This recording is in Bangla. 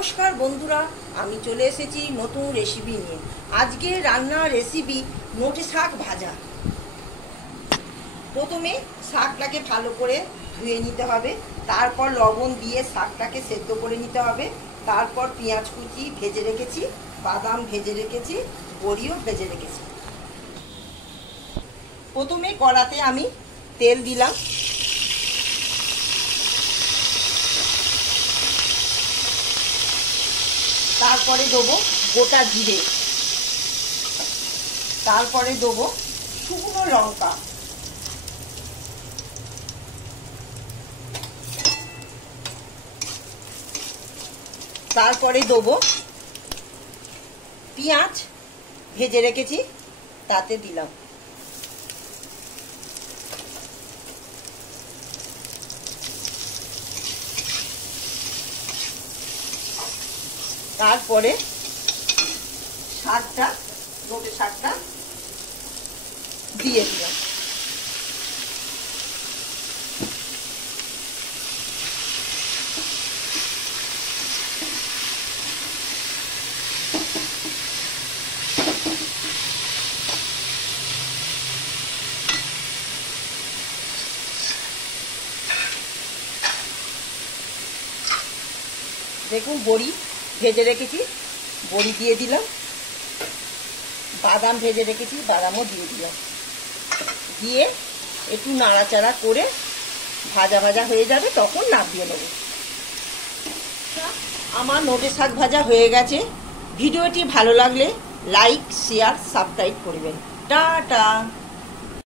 নমস্কার বন্ধুরা, আমি চলে এসেছি নতুন রেসিপি নিয়ে। আজকে রান্নার রেসিপি নোটে শাক ভাজা। প্রথমে শাকটাকে ভালো করে ধুয়ে নিতে হবে, তারপর লবণ দিয়ে শাকটাকে সেদ্ধ করে নিতে হবে। তারপর পেঁয়াজ কুচি ভেজে রেখেছি, বাদাম ভেজে রেখেছি, বড়িও ভেজে রেখেছি। প্রথমে কড়াতে আমি তেল দিলাম, তারপরে দেবো গোটা জিরে, তারপরে দেবো শুকনো লঙ্কা, তারপরে দেবো পেঁয়াজ ভেজে রেখেছি, তাতে দিলাম। তারপরে শাকটা, নোটে শাকটা দিয়ে দিলাম। দেখুন বড়ি ভেজে রেখেছি, বড়ি দিয়ে দিলাম। বাদাম ভেজে রেখেছি, বাদামও দিয়ে দিলাম। দিয়ে একটু নাড়াচাড়া করে ভাজা ভাজা হয়ে যাবে, তখন নামিয়ে নেব। আমার নোটে শাক ভাজা হয়ে গেছে। ভিডিওটি ভালো লাগলে লাইক, শেয়ার, সাবস্ক্রাইব করবেন। টাটা।